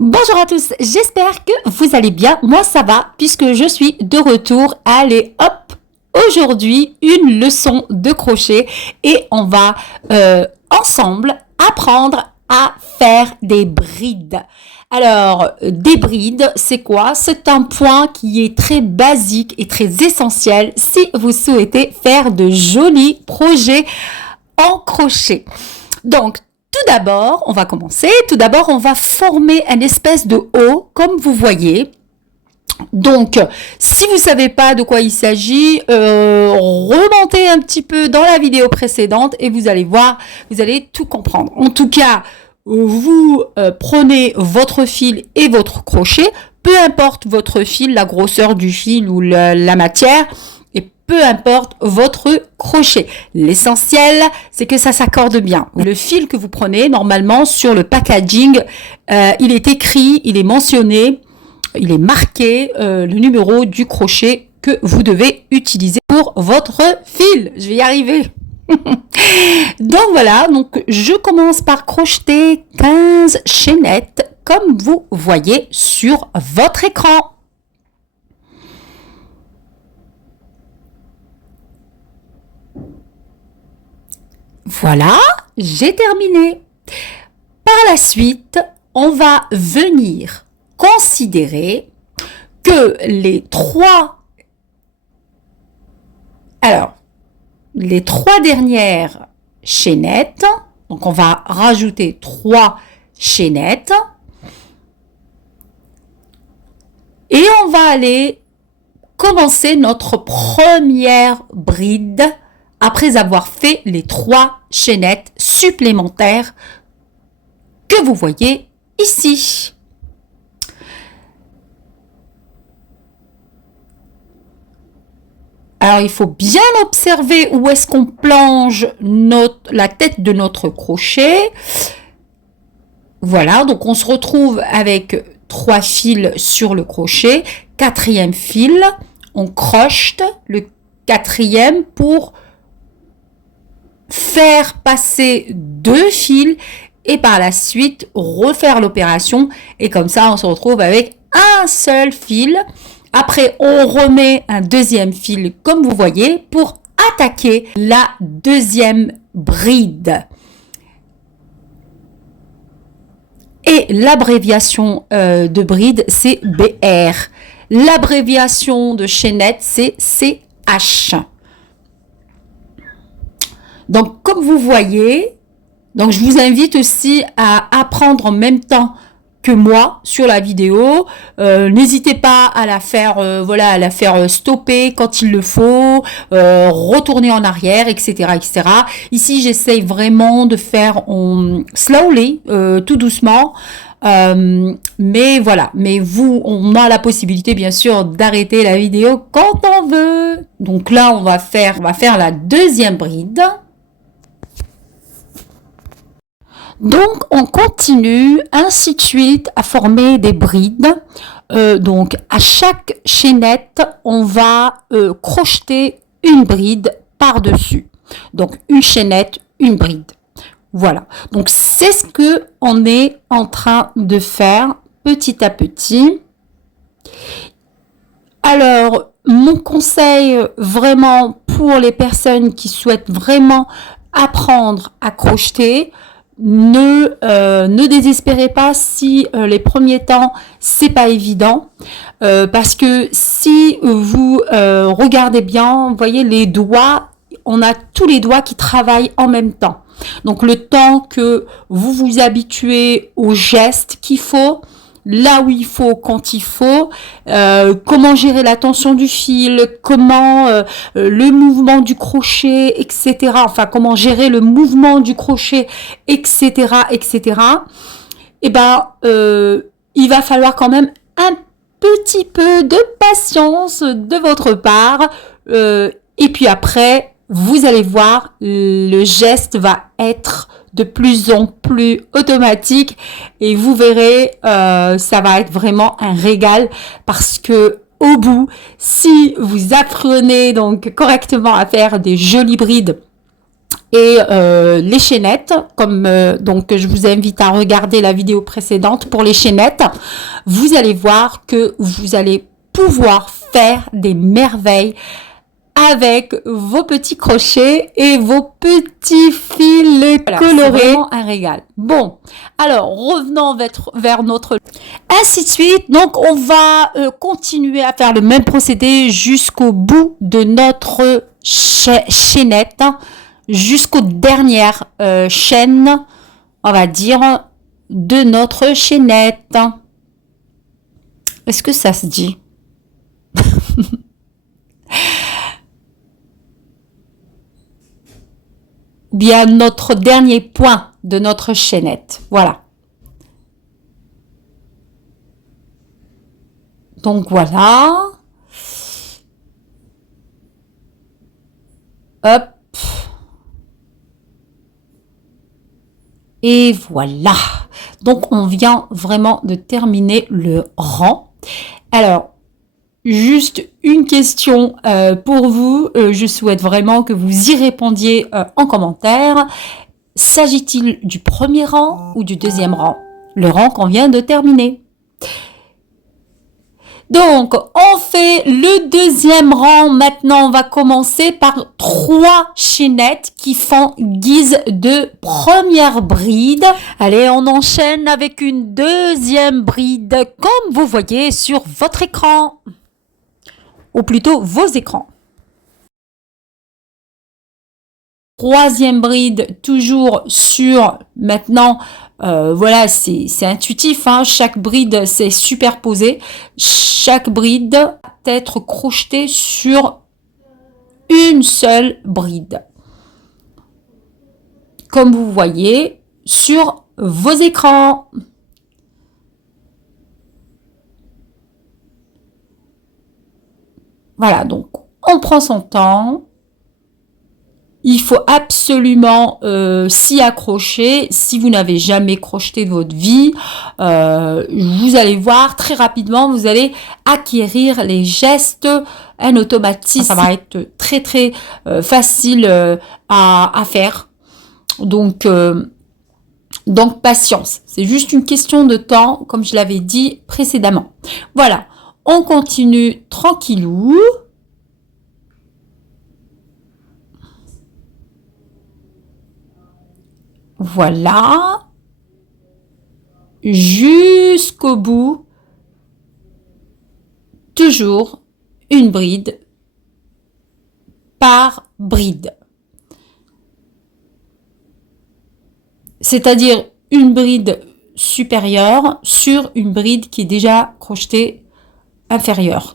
Bonjour à tous, j'espère que vous allez bien. Moi ça va puisque je suis de retour. Allez hop, aujourd'hui une leçon de crochet et on va ensemble apprendre à faire des brides. Alors, des brides, c'est quoi? C'est un point qui est très basique et très essentiel si vous souhaitez faire de jolis projets en crochet. Donc, tout d'abord, on va commencer. Tout d'abord, on va former une espèce de haut, comme vous voyez. Donc, si vous ne savez pas de quoi il s'agit, remontez un petit peu dans la vidéo précédente et vous allez voir, vous allez tout comprendre. En tout cas, vous prenez votre fil et votre crochet, peu importe votre fil, la grosseur du fil ou la matière, peu importe votre crochet. L'essentiel, c'est que ça s'accorde bien. Le fil que vous prenez, normalement, sur le packaging, il est écrit, il est mentionné, il est marqué le numéro du crochet que vous devez utiliser pour votre fil. Je vais y arriver. Donc voilà, donc je commence par crocheter 15 chaînettes, comme vous voyez sur votre écran. Voilà, j'ai terminé. Par la suite, on va venir considérer que les trois dernières chaînettes, donc on va rajouter 3 chaînettes et on va aller commencer notre première bride après avoir fait les 3 chaînettes supplémentaires que vous voyez ici. Alors, il faut bien observer où est-ce qu'on plonge la tête de notre crochet. Voilà, donc on se retrouve avec 3 fils sur le crochet. 4e fil, on crochete le 4e pour faire passer 2 fils et par la suite refaire l'opération et comme ça on se retrouve avec un seul fil. Après on remet un 2e fil comme vous voyez pour attaquer la 2e bride. Et l'abréviation de bride c'est BR. L'abréviation de chaînette c'est CH. Donc, comme vous voyez, donc je vous invite aussi à apprendre en même temps que moi sur la vidéo. N'hésitez pas à la faire, à la faire stopper quand il le faut, retourner en arrière, etc., etc. Ici, j'essaye vraiment de faire slowly, tout doucement. Mais voilà, mais on a la possibilité bien sûr d'arrêter la vidéo quand on veut. Donc là, on va faire la 2e bride. Donc, on continue ainsi de suite à former des brides. Donc, à chaque chaînette, on va crocheter une bride par-dessus. Donc, une chaînette, une bride. Voilà. Donc, c'est ce que on est en train de faire petit à petit. Alors, mon conseil vraiment pour les personnes qui souhaitent vraiment apprendre à crocheter, ne désespérez pas si les premiers temps c'est pas évident parce que si vous regardez bien, vous voyez les doigts, on a tous les doigts qui travaillent en même temps. Donc le temps que vous vous habituez aux gestes qu'il faut, là où il faut, quand il faut, comment gérer la tension du fil, comment le mouvement du crochet, etc. Enfin, comment gérer le mouvement du crochet, etc., etc. Eh ben, il va falloir quand même un petit peu de patience de votre part. Et puis après, vous allez voir, le geste va être de plus en plus automatique et vous verrez, ça va être vraiment un régal parce que au bout, si vous apprenez donc correctement à faire des jolies brides et les chaînettes, comme donc je vous invite à regarder la vidéo précédente pour les chaînettes, vous allez voir que vous allez pouvoir faire des merveilles avec vos petits crochets et vos petits fils colorés. C'est vraiment un régal. Bon, alors revenons vers notre... Ainsi de suite, donc on va continuer à faire le même procédé jusqu'au bout de notre chaînette, jusqu'aux dernières chaînes, on va dire, de notre chaînette. Est-ce que ça se dit? Bien, notre dernier point de notre chaînette. Voilà. Donc, voilà. Hop. Et voilà. Donc, on vient vraiment de terminer le rang. Alors, juste une question pour vous. Je souhaite vraiment que vous y répondiez en commentaire. S'agit-il du premier rang ou du deuxième rang? Le rang qu'on vient de terminer. Donc, on fait le deuxième rang. Maintenant, on va commencer par 3 chaînettes qui font guise de première bride. Allez, on enchaîne avec une deuxième bride, comme vous voyez sur votre écran. Ou plutôt vos écrans. Troisième bride, toujours sur, maintenant, voilà, c'est intuitif, hein, chaque bride c'est superposé. Chaque bride doit être crochetée sur une seule bride. Comme vous voyez sur vos écrans. Voilà, donc on prend son temps. Il faut absolument s'y accrocher. Si vous n'avez jamais crocheté de votre vie, vous allez voir très rapidement, vous allez acquérir les gestes, un automatisme. Ça va être très très facile à faire. Donc patience. C'est juste une question de temps, comme je l'avais dit précédemment. Voilà, on continue tranquillou. Voilà, jusqu'au bout, toujours une bride par bride. C'est-à-dire une bride supérieure sur une bride qui est déjà crochetée inférieure.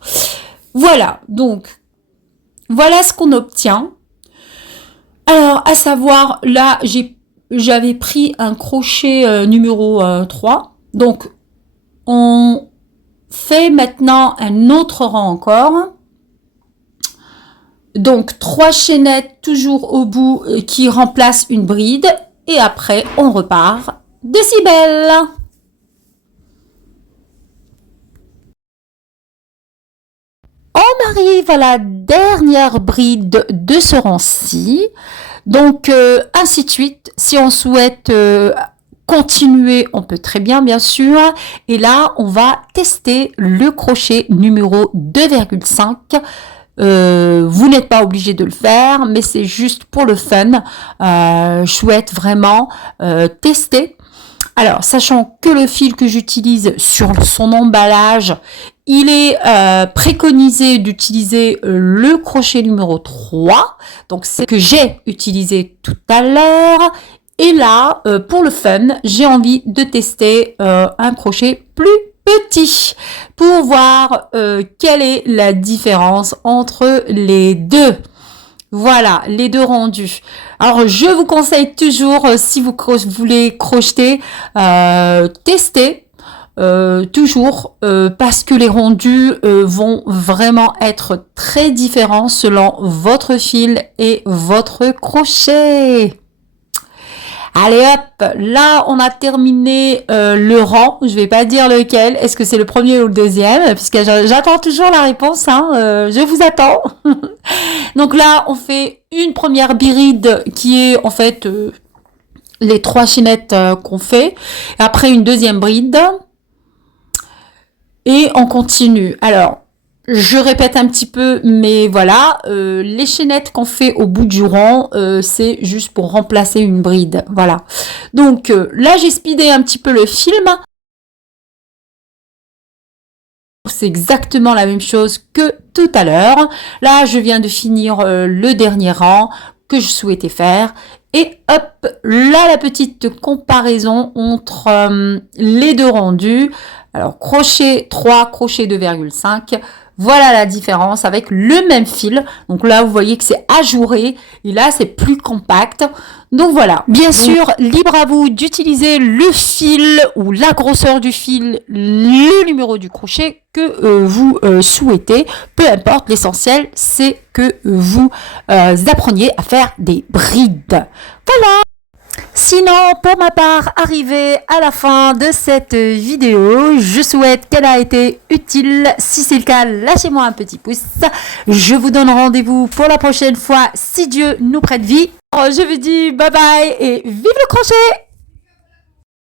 Voilà, donc, voilà ce qu'on obtient. Alors, à savoir, là, j'avais pris un crochet numéro 3. Donc, on fait maintenant un autre rang encore. Donc, 3 chaînettes toujours au bout qui remplacent une bride. Et après, on repart de si belle. On arrive à la dernière bride de ce rang-ci. Donc, ainsi de suite. Si on souhaite continuer, on peut très bien, bien sûr. Et là, on va tester le crochet numéro 2,5. Vous n'êtes pas obligé de le faire, mais c'est juste pour le fun. Je souhaite vraiment tester. Alors, sachant que le fil que j'utilise sur son emballage, il est préconisé d'utiliser le crochet numéro 3. Donc, c'est ce que j'ai utilisé tout à l'heure. Et là, pour le fun, j'ai envie de tester un crochet plus petit pour voir quelle est la différence entre les deux. Voilà, les deux rendus. Alors, je vous conseille toujours, si vous voulez crocheter, tester toujours parce que les rendus vont vraiment être très différents selon votre fil et votre crochet. Allez hop, là on a terminé le rang, je vais pas dire lequel, est-ce que c'est le premier ou le deuxième, puisque j'attends toujours la réponse, hein, je vous attends. Donc là on fait une première biride qui est en fait les 3 chaînettes qu'on fait, après une deuxième bride, et on continue. Alors, je répète un petit peu, mais voilà, les chaînettes qu'on fait au bout du rang, c'est juste pour remplacer une bride, voilà. Donc là, j'ai speedé un petit peu le film. C'est exactement la même chose que tout à l'heure. Là, je viens de finir le dernier rang que je souhaitais faire. Et hop, là, la petite comparaison entre les deux rendus. Alors, crochet 3, crochet 2,5. Voilà la différence avec le même fil. Donc là, vous voyez que c'est ajouré. Et là, c'est plus compact. Donc voilà. Bien sûr, libre à vous d'utiliser le fil ou la grosseur du fil, le numéro du crochet que vous souhaitez. Peu importe, l'essentiel, c'est que vous appreniez à faire des brides. Voilà. Sinon, pour ma part, arrivé à la fin de cette vidéo, je souhaite qu'elle a été utile. Si c'est le cas, lâchez-moi un petit pouce. Je vous donne rendez-vous pour la prochaine fois, si Dieu nous prête vie. Je vous dis bye bye et vive le crochet!